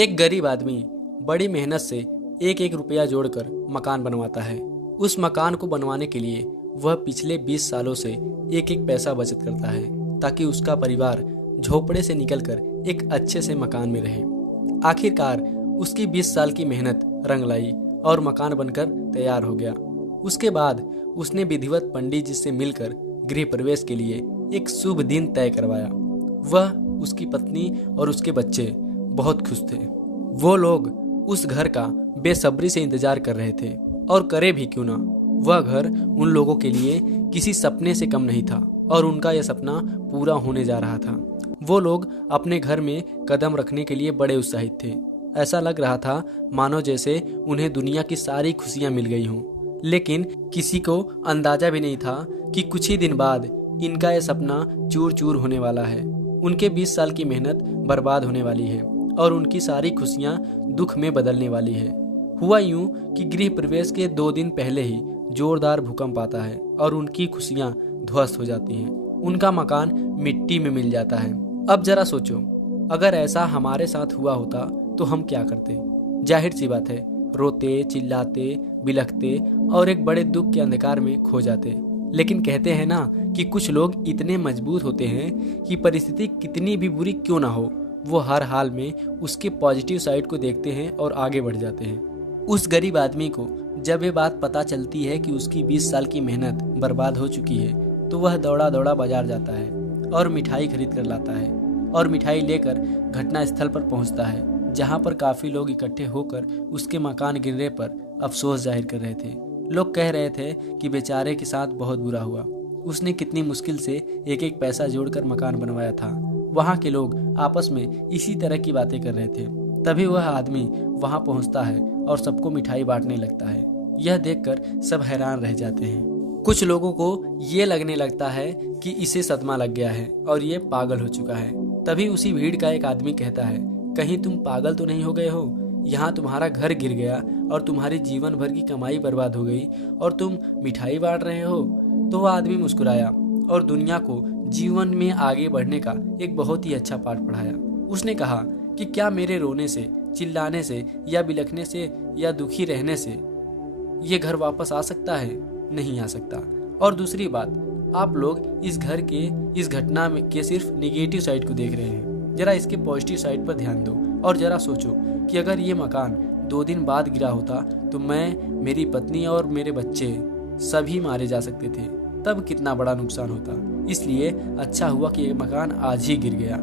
एक गरीब आदमी बड़ी मेहनत से एक एक रुपया जोड़कर मकान बनवाता है। उस मकान को बनवाने के लिए वह पिछले 20 सालों से एक एक पैसा बचत करता है ताकि उसका परिवार झोपड़े से निकलकर एक अच्छे से मकान में रहे। आखिरकार उसकी 20 साल की मेहनत रंग लाई और मकान बनकर तैयार हो गया। उसके बाद उसने विधिवत पंडित जी से मिलकर गृह प्रवेश के लिए एक शुभ दिन तय करवाया। वह, उसकी पत्नी और उसके बच्चे बहुत खुश थे। वो लोग उस घर का बेसब्री से इंतजार कर रहे थे, और करे भी क्यों ना। वह घर उन लोगों के लिए किसी सपने से कम नहीं था और उनका यह सपना पूरा होने जा रहा था। वो लोग अपने घर में कदम रखने के लिए बड़े उत्साहित थे। ऐसा लग रहा था मानो जैसे उन्हें दुनिया की सारी खुशियां मिल गई हों। लेकिन किसी को अंदाजा भी नहीं था कि कुछ ही दिन बाद इनका यह सपना चूर चूर होने वाला है। उनके 20 साल की मेहनत बर्बाद होने वाली है और उनकी सारी खुशियां दुख में बदलने वाली है। हुआ यूं कि गृह प्रवेश के 2 दिन पहले ही जोरदार भूकंप आता है और उनकी खुशियां ध्वस्त हो जाती हैं। उनका मकान मिट्टी में मिल जाता है। अब जरा सोचो, अगर ऐसा हमारे साथ हुआ होता तो हम क्या करते? जाहिर सी बात है, रोते, चिल्लाते, बिलखते और एक बड़े दुख के अंधकार में खो जाते। लेकिन कहते हैं ना कि कुछ लोग इतने मजबूत होते हैं कि परिस्थिति कितनी भी बुरी क्यों ना हो, वो हर हाल में उसके पॉजिटिव साइड को देखते हैं और आगे बढ़ जाते हैं। उस गरीब आदमी को जब ये बात पता चलती है कि उसकी 20 साल की मेहनत बर्बाद हो चुकी है, तो वह दौड़ा दौड़ा बाजार जाता है और मिठाई खरीद कर लाता है और मिठाई लेकर घटना स्थल पर पहुंचता है, जहां पर काफ़ी लोग इकट्ठे होकर उसके मकान गिरने पर अफसोस जाहिर कर रहे थे। लोग कह रहे थे कि बेचारे के साथ बहुत बुरा हुआ, उसने कितनी मुश्किल से एक एक पैसा जोड़कर मकान बनवाया था। वहाँ के लोग आपस में इसी तरह की बातें कर रहे थे। तभी वह आदमी वहाँ पहुँचता है और सबको मिठाई बांटने लगता है। यह देखकर सब हैरान रह जाते हैं। कुछ लोगों को ये लगने लगता है कि इसे सदमा लग गया है और ये पागल हो चुका है। तभी उसी भीड़ का एक आदमी कहता है, कहीं तुम पागल तो नहीं हो गए हो? यहाँ तुम्हारा घर गिर गया और तुम्हारी जीवन भर की कमाई बर्बाद हो गई और तुम मिठाई बांट रहे हो? तो वह आदमी मुस्कुराया और दुनिया को जीवन में आगे बढ़ने का एक बहुत ही अच्छा पाठ पढ़ाया। उसने कहा कि क्या मेरे रोने से, चिल्लाने से या बिलखने से या दुखी रहने से ये घर वापस आ सकता है? नहीं आ सकता। और दूसरी बात, आप लोग इस घर के, इस घटना में के सिर्फ निगेटिव साइड को देख रहे हैं। जरा इसके पॉजिटिव साइड पर ध्यान दो और जरा सोचो कि अगर ये मकान 2 दिन बाद गिरा होता तो मैं, मेरी पत्नी और मेरे बच्चे सभी मारे जा सकते थे। तब कितना बड़ा नुकसान होता। इसलिए अच्छा हुआ कि ये मकान आज ही गिर गया।